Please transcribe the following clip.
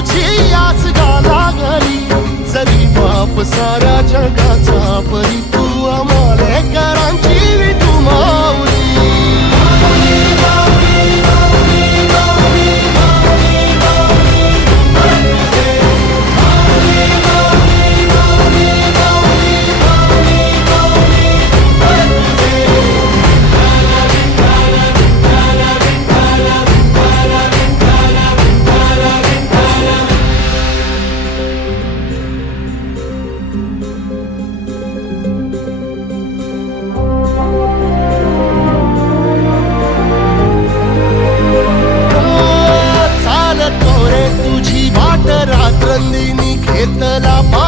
तुझी आज लागली जरी बाप सारा जगाचा परी Itna la pa.